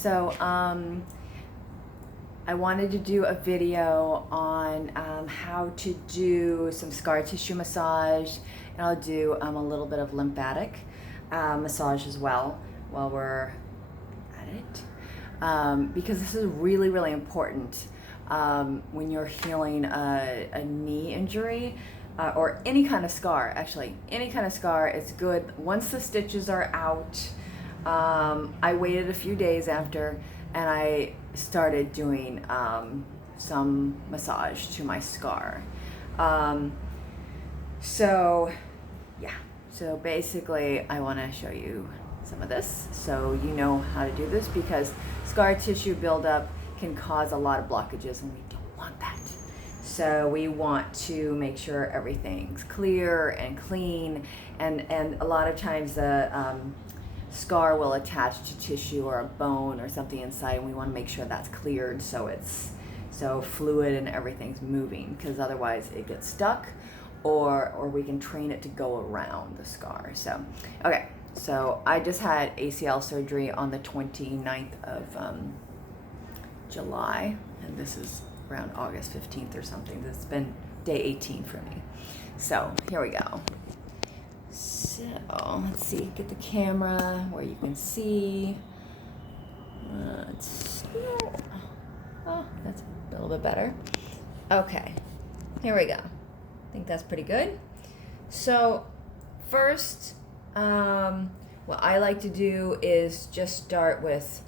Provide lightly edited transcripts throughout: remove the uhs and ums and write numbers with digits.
So I wanted to do a video on how to do some scar tissue massage, and I'll do a little bit of lymphatic massage as well while we're at it, because this is really, really important when you're healing a knee injury. Or any kind of scar, actually. Any kind of scar is good. Once the stitches are out, I waited a few days after and I started doing some massage to my scar. So basically I want to show you some of this so you know how to do this, because scar tissue buildup can cause a lot of blockages and we don't want that. So we want to make sure everything's clear and clean, and a lot of times the scar will attach to tissue or a bone or something inside, and we want to make sure that's cleared so it's fluid and everything's moving, because otherwise it gets stuck, or we can train it to go around the scar. So okay, so I just had ACL surgery on the 29th of July, and this is around August 15th or something. This has been day 18 for me. So here we go. So let's see, get the camera where you can see. Oh, that's a little bit better. Okay, here we go. I think that's pretty good. So first, what I like to do is just start with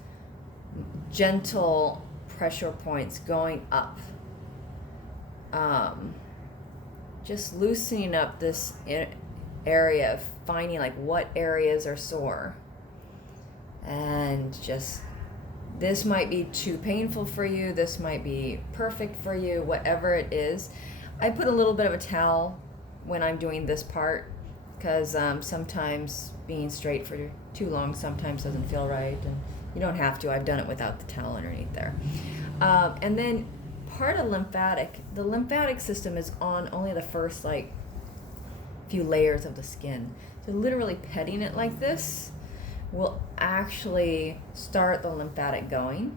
gentle pressure points going up, just loosening up this area, finding like what areas are sore, and just, this might be too painful for you, this might be perfect for you, whatever it is. I put a little bit of a towel when I'm doing this part, because sometimes being straight for too long sometimes doesn't feel right, and you don't have to. I've done it without the towel underneath there. And then part of the lymphatic system is on only the first few layers of the skin. So literally petting it like this will actually start the lymphatic going.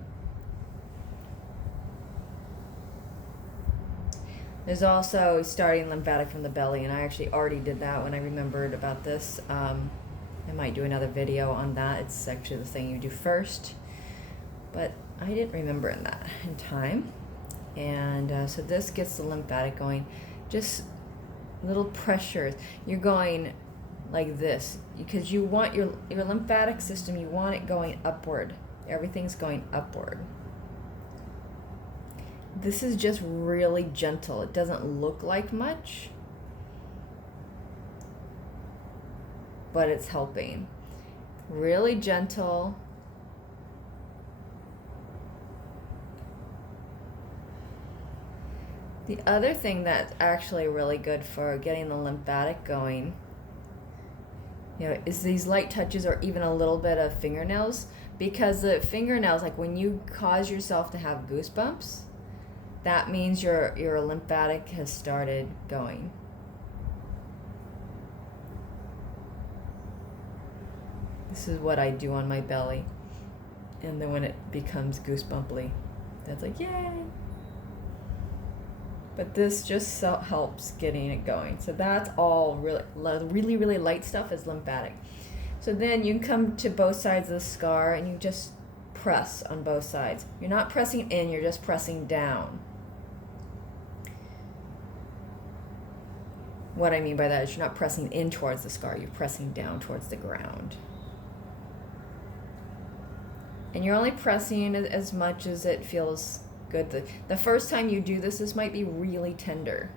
There's also starting lymphatic from the belly, and I actually already did that when I remembered about this. I might do another video on that. It's actually the thing you do first, but I didn't remember that in time. And so this gets the lymphatic going. Just little pressures. You're going like this because you want your lymphatic system, you want it going upward. Everything's going upward. This is just really gentle. It doesn't look like much, but it's helping. Really gentle. The other thing that's actually really good for getting the lymphatic going, is these light touches or even a little bit of fingernails, because the fingernails, like when you cause yourself to have goosebumps, that means your lymphatic has started going. This is what I do on my belly. And then when it becomes goosebumply, that's like, yay! But this just helps getting it going. So that's all really, really light stuff is lymphatic. So then you can come to both sides of the scar and you just press on both sides. You're not pressing in, you're just pressing down. What I mean by that is you're not pressing in towards the scar, you're pressing down towards the ground. And you're only pressing as much as it feels good. The first time you do this might be really tender.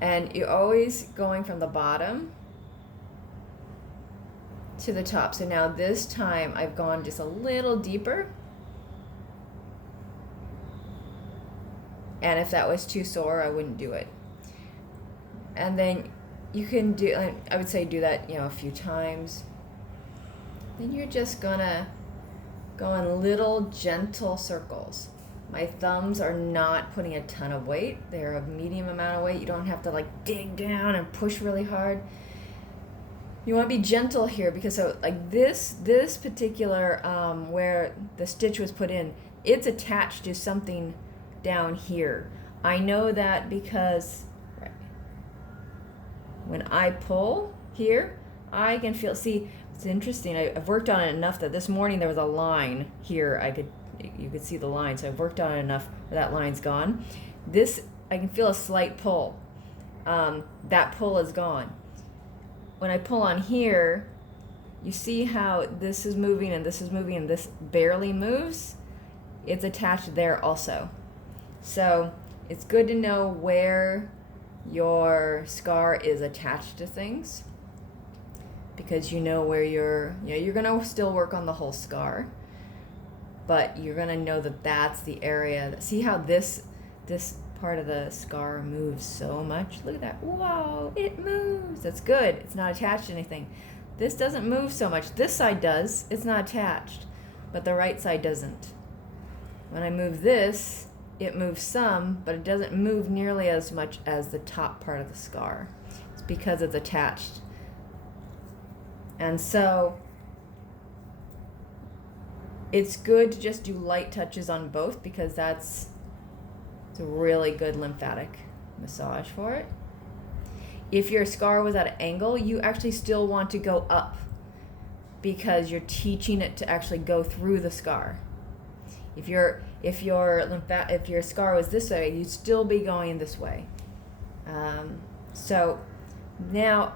And you're always going from the bottom to the top. So now this time I've gone just a little deeper. And if that was too sore, I wouldn't do it. And then you can do, I would say do that, a few times. Then you're just gonna go in little gentle circles. My thumbs are not putting a ton of weight. They're a medium amount of weight. You don't have to dig down and push really hard. You want to be gentle here because so like this particular where the stitch was put in, it's attached to something down here. I know that because when I pull here, I can feel, see, it's interesting. I've worked on it enough that this morning there was a line here. You could see the line. So I've worked on it enough where that line's gone. This, I can feel a slight pull. That pull is gone. When I pull on here, you see how this is moving and this is moving and this barely moves? It's attached there also. So it's good to know where your scar is attached to things, because you know where you're gonna still work on the whole scar, but you're gonna know that that's the area see how this part of the scar moves so much. Look at that. Whoa, it moves. That's good. It's not attached to anything. This doesn't move so much. This side does. It's not attached, but the right side doesn't. When I move this, it moves some, but it doesn't move nearly as much as the top part of the scar. It's because it's attached. And so it's good to just do light touches on both, because it's a really good lymphatic massage for it. If your scar was at an angle, you actually still want to go up, because you're teaching it to actually go through the scar. If your scar was this way, you'd still be going this way. So now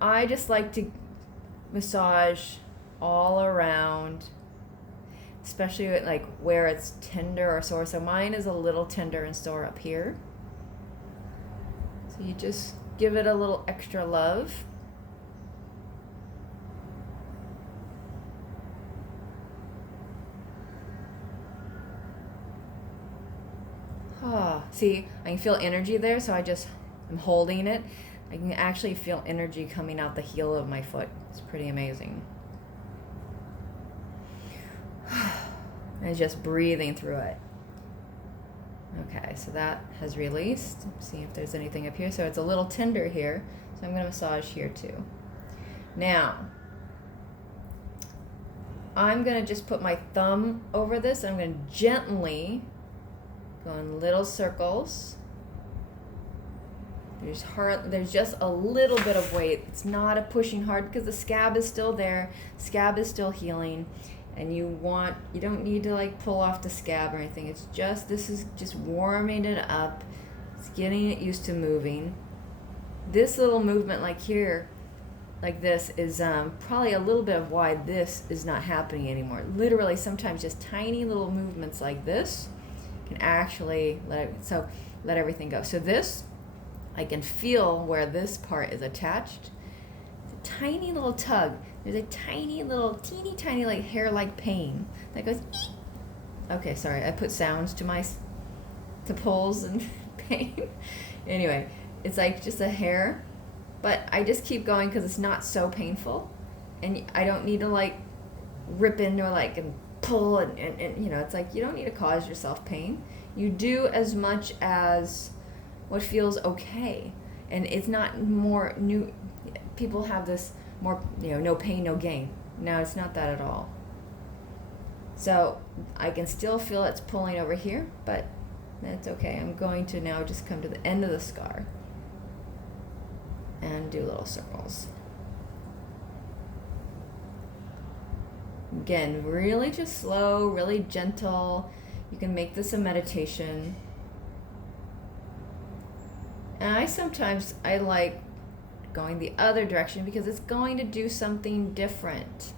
I just like to massage all around, especially like where it's tender or sore. So mine is a little tender and sore up here. So you just give it a little extra love. See, I can feel energy there, so I'm holding it. I can actually feel energy coming out the heel of my foot. It's pretty amazing. And just breathing through it. Okay, so that has released. See if there's anything up here. So it's a little tender here, so I'm going to massage here too. Now, I'm going to just put my thumb over this, and I'm going to gently go in little circles. There's just a little bit of weight. It's not a pushing hard, because the scab is still there. Scab is still healing, and you don't need to like pull off the scab or anything. This is just warming it up. It's getting it used to moving. This little movement like here, like this, is probably a little bit of why this is not happening anymore. Literally, sometimes just tiny little movements like this can actually let everything go. So this, I can feel where this part is attached. It's a tiny little tug. There's a tiny little, teeny tiny like hair-like pain that goes, eek. Okay, sorry, I put sounds to pulls and pain. Anyway, it's like just a hair, but I just keep going because it's not so painful, and I don't need to like rip into or like and pull and it's like you don't need to cause yourself pain. You do as much as what feels okay, and it's not more new. People have this more, no pain, no gain. No, it's not that at all. So I can still feel it's pulling over here, but that's okay. I'm going to now just come to the end of the scar and do little circles. Again, really just slow, really gentle. You can make this a meditation. And sometimes I like going the other direction, because it's going to do something different.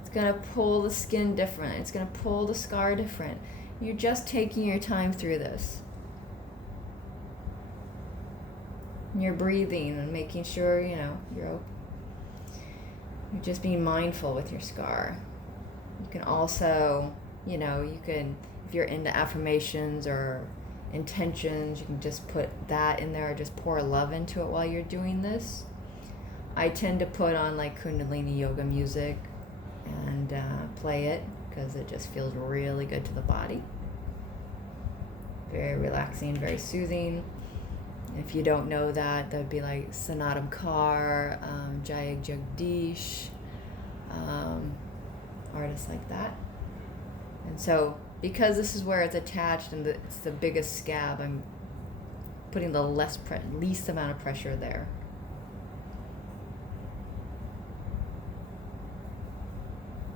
It's going to pull the skin different. It's going to pull the scar different. You're just taking your time through this. You're breathing and making sure, you're just being mindful with your scar. You can also, if you're into affirmations or intentions, you can just put that in there, or just pour love into it while you're doing this. I tend to put on like Kundalini yoga music and play it, because it just feels really good to the body. Very relaxing, very soothing. If you don't know that, that would be like Sanatam Kaur, Jaya Jagdish, artists like that. And so, because this is where it's attached and it's the biggest scab, I'm putting the least amount of pressure there.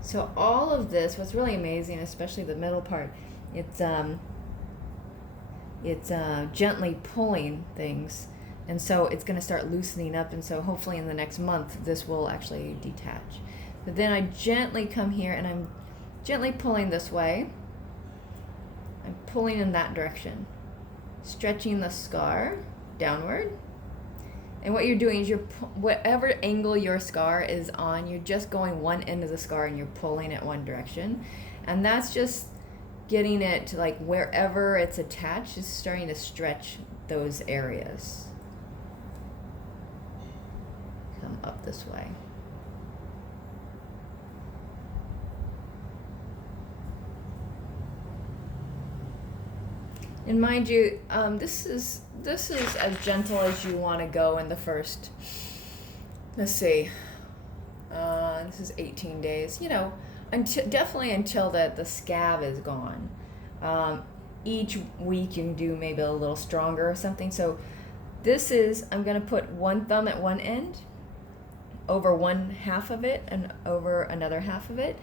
So all of this, what's really amazing, especially the middle part, it's gently pulling things, and so it's going to start loosening up, and so hopefully in the next month this will actually detach. But then I gently come here and I'm gently pulling this way. I'm pulling in that direction, stretching the scar downward. And what you're doing is whatever angle your scar is on, you're just going one end of the scar and you're pulling it one direction. And that's just getting it to like wherever it's attached, is starting to stretch those areas. Come up this way. And mind you, this is as gentle as you want to go in the first, let's see, this is 18 days, definitely until the scab is gone. Each week you can do maybe a little stronger or something. So this is, I'm going to put one thumb at one end, over one half of it, and over another half of it.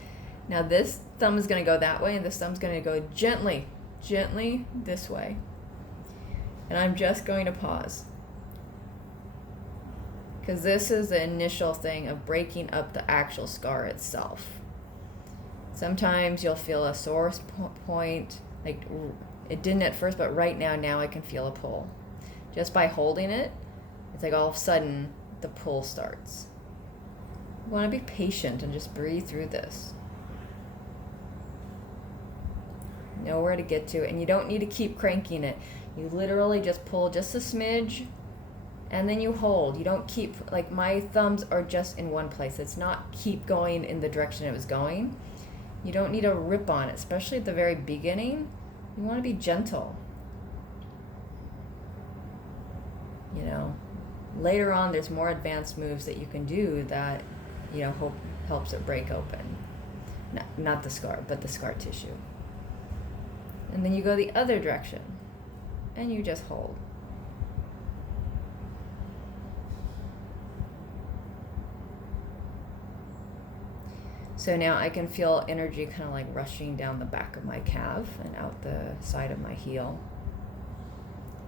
Now this thumb is going to go that way, and this thumb's going to go gently this way. And I'm just going to pause, because this is the initial thing of breaking up the actual scar itself. Sometimes you'll feel a sore point, like it didn't at first, but right now I can feel a pull. Just by holding it, it's like all of a sudden the pull starts. You want to be patient and just breathe through this. Know where to get to, and you don't need to keep cranking it. You literally just pull just a smidge, and then you hold. You don't keep, like my thumbs are just in one place. It's not keep going in the direction it was going. You don't need to rip on it, especially at the very beginning. You want to be gentle. Later on there's more advanced moves that you can do that, helps it break open. Not the scar, but the scar tissue. And then you go the other direction, and you just hold. So now I can feel energy kind of like rushing down the back of my calf and out the side of my heel.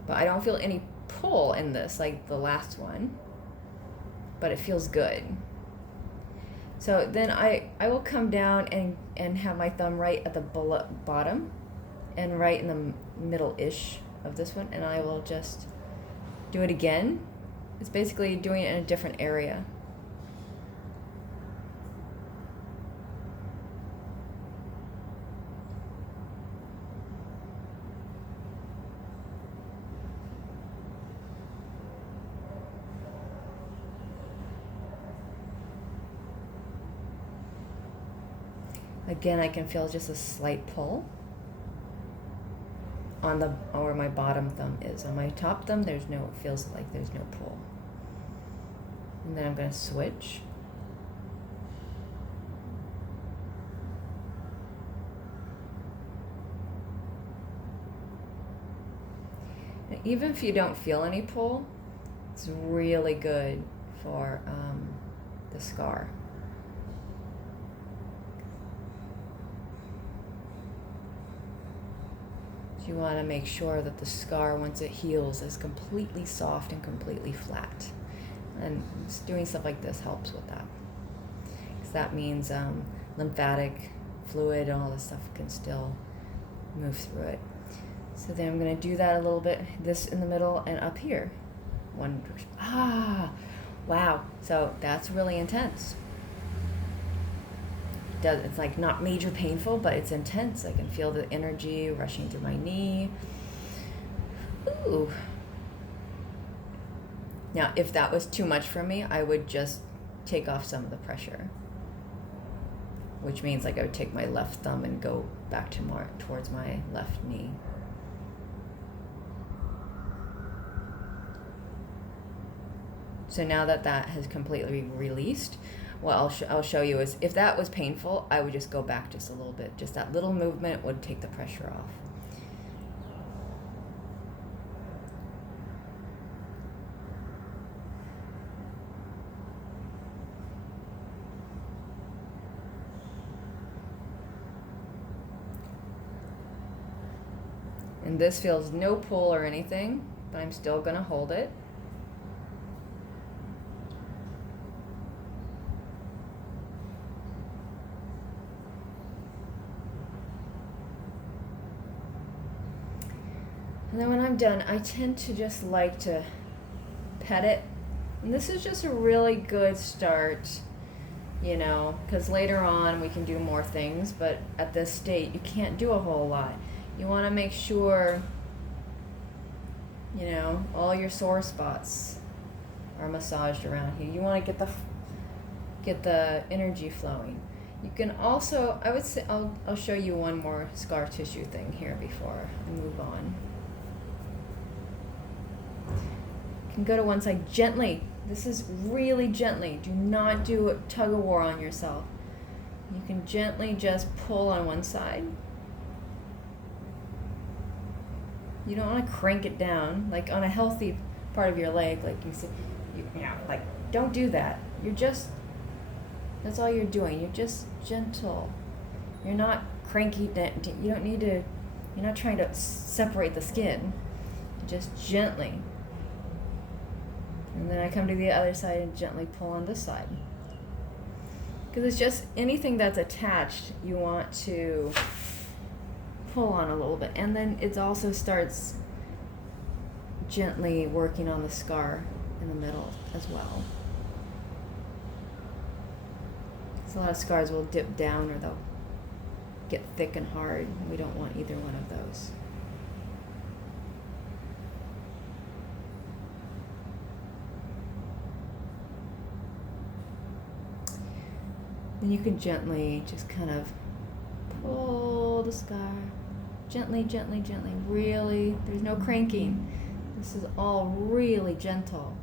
But I don't feel any pull in this like the last one, but it feels good. So then I will come down and have my thumb right at the bottom and right in the middle-ish of this one, and I will just do it again. It's basically doing it in a different area. Again, I can feel just a slight pull on where my bottom thumb is. On my top thumb, it feels like there's no pull. And then I'm going to switch. And even if you don't feel any pull, it's really good for the scar. You want to make sure that the scar, once it heals, is completely soft and completely flat. And just doing stuff like this helps with that. Because that means lymphatic fluid and all this stuff can still move through it. So then I'm going to do that a little bit, this in the middle and up here. One direction. Wow. So that's really intense. It's like not major painful, but it's intense. I can feel the energy rushing through my knee. Ooh. Now, if that was too much for me, I would just take off some of the pressure, which means like I would take my left thumb and go back to more towards my left knee. So now that that has completely released, what I'll show you is if that was painful, I would just go back just a little bit. Just that little movement would take the pressure off. And this feels no pull or anything, but I'm still gonna hold it. And then when I'm done, I tend to just like to pet it. And this is just a really good start, you know, because later on we can do more things, but at this state, you can't do a whole lot. You want to make sure, you know, all your sore spots are massaged around here. You want to get the energy flowing. You can also, I would say, I'll show you one more scar tissue thing here before I move on. You can go to one side gently. This is really gently. Do not do a tug of war on yourself. You can gently just pull on one side. You don't want to crank it down, like on a healthy part of your leg, like you see, like don't do that. That's all you're doing. You're just gentle. You're not cranky. You don't need to. You're not trying to separate the skin. Just gently. And then I come to the other side and gently pull on this side. Because it's just anything that's attached, you want to pull on a little bit, and then it also starts gently working on the scar in the middle as well. So a lot of scars will dip down or they'll get thick and hard. We don't want either one of those. Then you can gently just kind of pull the scar. Gently, gently, gently. Really, there's no cranking. This is all really gentle.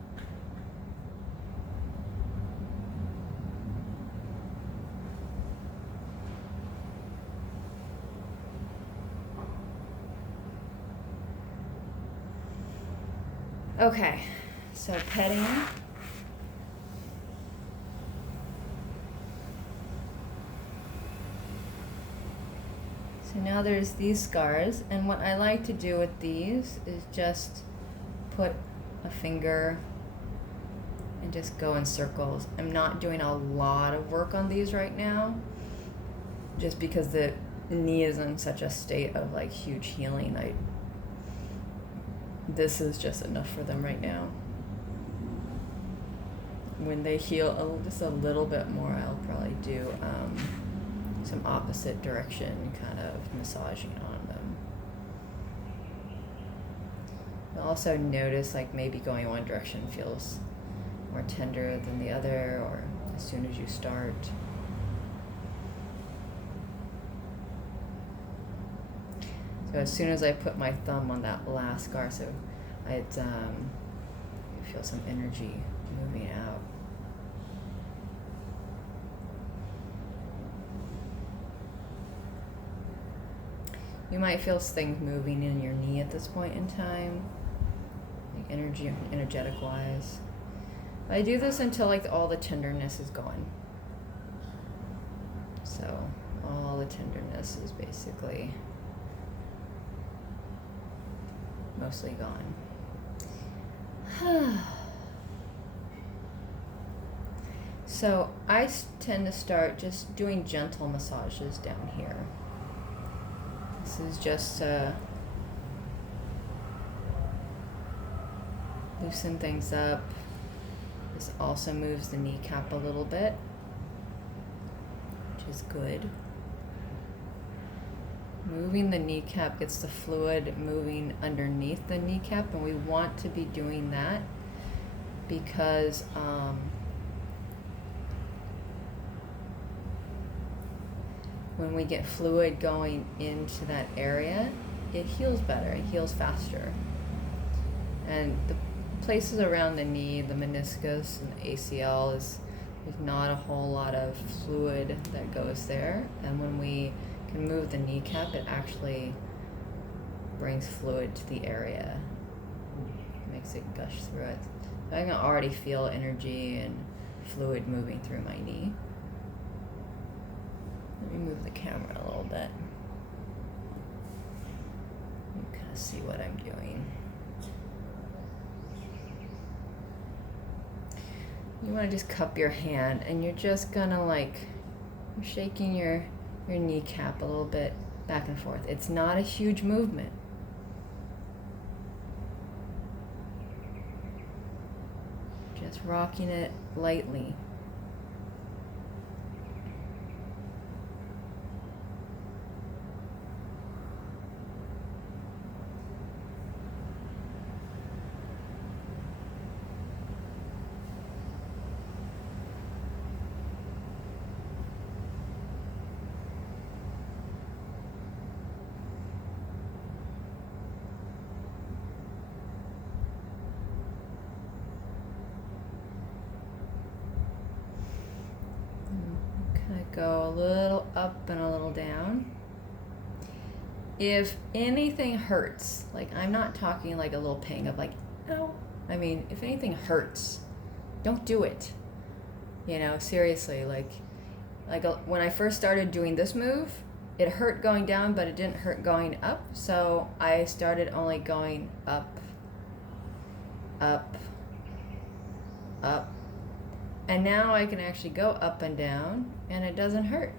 Okay, so petting. So now there's these scars, and what I like to do with these is just put a finger and just go in circles. I'm not doing a lot of work on these right now, just because the knee is in such a state of like huge healing. This is just enough for them right now. When they heal just a little bit more, I'll probably do some opposite direction kind of massaging on them. You'll also notice like maybe going one direction feels more tender than the other, or as soon as you start. So as soon as I put my thumb on that last scar, so you feel some energy moving out. You might feel things moving in your knee at this point in time, like energetic wise. I do this until like all the tenderness is gone. So all the tenderness is basically mostly gone. So I tend to start just doing gentle massages down here. This is just loosen things up. This also moves the kneecap a little bit, which is good. Moving the kneecap gets the fluid moving underneath the kneecap, and we want to be doing that because when we get fluid going into that area, it heals better, it heals faster. And the places around the knee, the meniscus and the ACL, there's not a whole lot of fluid that goes there. And when we can move the kneecap, it actually brings fluid to the area. It makes it gush through it. I can already feel energy and fluid moving through my knee. Let me move the camera a little bit. You can kind of see what I'm doing. You want to just cup your hand, and you're just gonna you're shaking your kneecap a little bit back and forth. It's not a huge movement. Just rocking it lightly. Go a little up and a little down. If anything hurts, I'm not talking like a little ping of ow. I mean, if anything hurts, don't do it. Seriously, when I first started doing this move, it hurt going down, but it didn't hurt going up. So I started only going up, up, up. And now I can actually go up and down, and it doesn't hurt.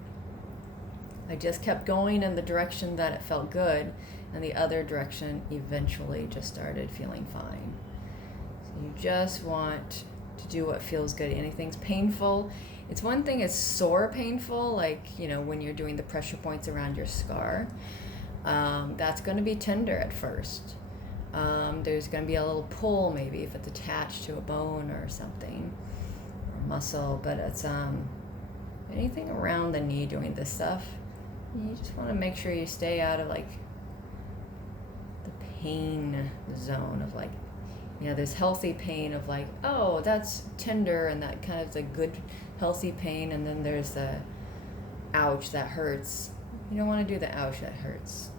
I just kept going in the direction that it felt good, and the other direction eventually just started feeling fine. So you just want to do what feels good. Anything's painful. It's one thing, it's sore painful, when you're doing the pressure points around your scar. That's going to be tender at first. There's going to be a little pull maybe if it's attached to a bone or something. Muscle, but it's anything around the knee doing this stuff, you just want to make sure you stay out of the pain zone of there's healthy pain of oh, that's tender, and that kind of is a good healthy pain, and then there's the ouch, that hurts. You don't want to do the ouch, that hurts.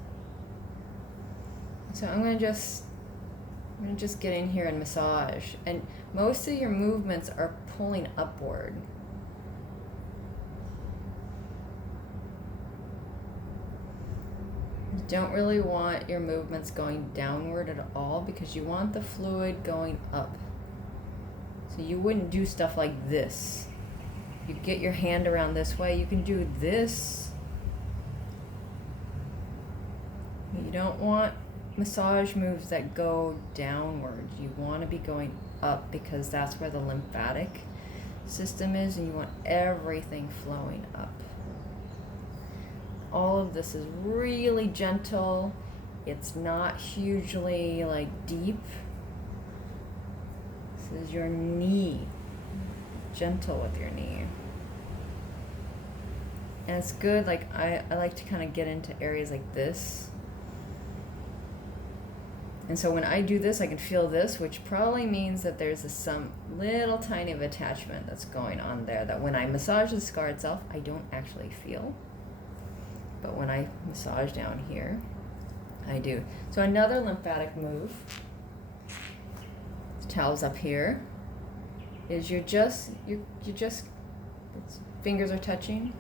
So I'm going to just get in here and massage, and most of your movements are pulling upward. You don't really want your movements going downward at all, because you want the fluid going up. So you wouldn't do stuff like this. You get your hand around this way, you can do this. You don't want massage moves that go downward. You want to be going up, because that's where the lymphatic system is, and you want everything flowing up. All of this is really gentle. It's not hugely deep. This is your knee. Gentle with your knee. And it's good, I like to kind of get into areas like this. And so when I do this, I can feel this, which probably means that there's some little tiny of attachment that's going on there that when I massage the scar itself, I don't actually feel. But when I massage down here, I do. So another lymphatic move, towels up here, is you're just fingers are touching,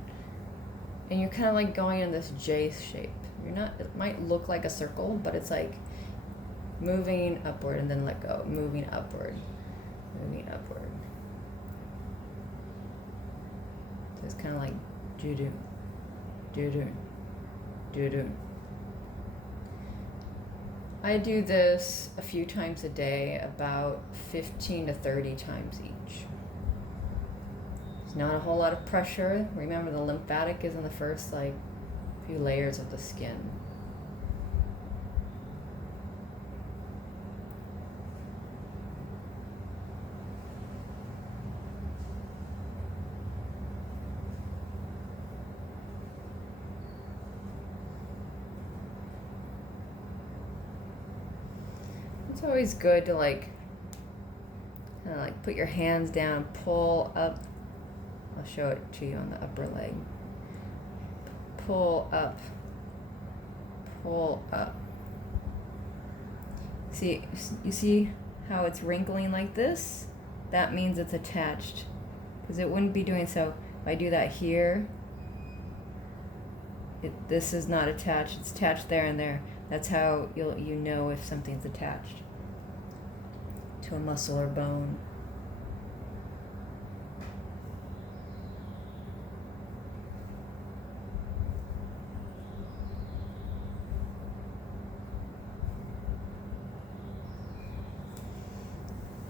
and you're kind of going in this J shape. You're not, it might look like a circle, but it's moving upward and then let go, moving upward, moving upward. So it's kind of doo-doo, doo-doo, doo-doo. I do this a few times a day, about 15 to 30 times each. There's not a whole lot of pressure. Remember, the lymphatic is in the first few layers of the skin. It's always good to like put your hands down, pull up. I'll show it to you on the upper leg. Pull up. Pull up. See, you see how it's wrinkling like this? That means it's attached, because it wouldn't be doing so. If I do that here, this is not attached. It's attached there and there. That's how you know if something's attached to a muscle or bone.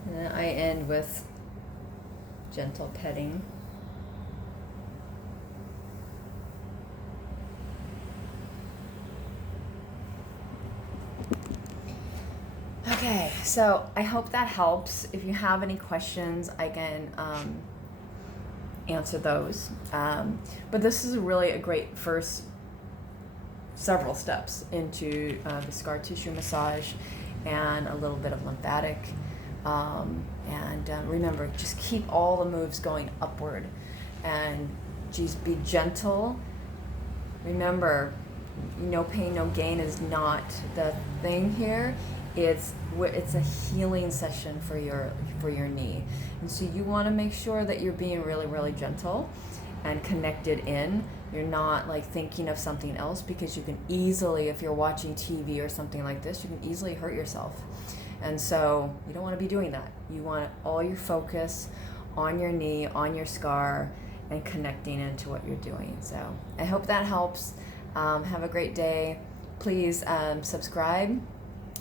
And then I end with gentle petting. Okay, so I hope that helps. If you have any questions, I can answer those. But this is really a great first several steps into the scar tissue massage and a little bit of lymphatic. Remember, just keep all the moves going upward and just be gentle. Remember, no pain, no gain is not the thing here. It's a healing session for your knee, and so you want to make sure that you're being really, really gentle and connected in. You're not like thinking of something else, because you can easily, if you're watching TV or something like this, you can easily hurt yourself. And so you don't want to be doing that. You want all your focus on your knee, on your scar, and connecting into what you're doing. So I hope that helps. Have a great day. Please subscribe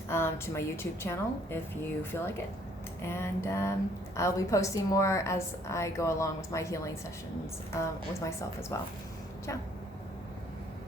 to my YouTube channel if you feel like it. And I'll be posting more as I go along with my healing sessions with myself as well. Ciao.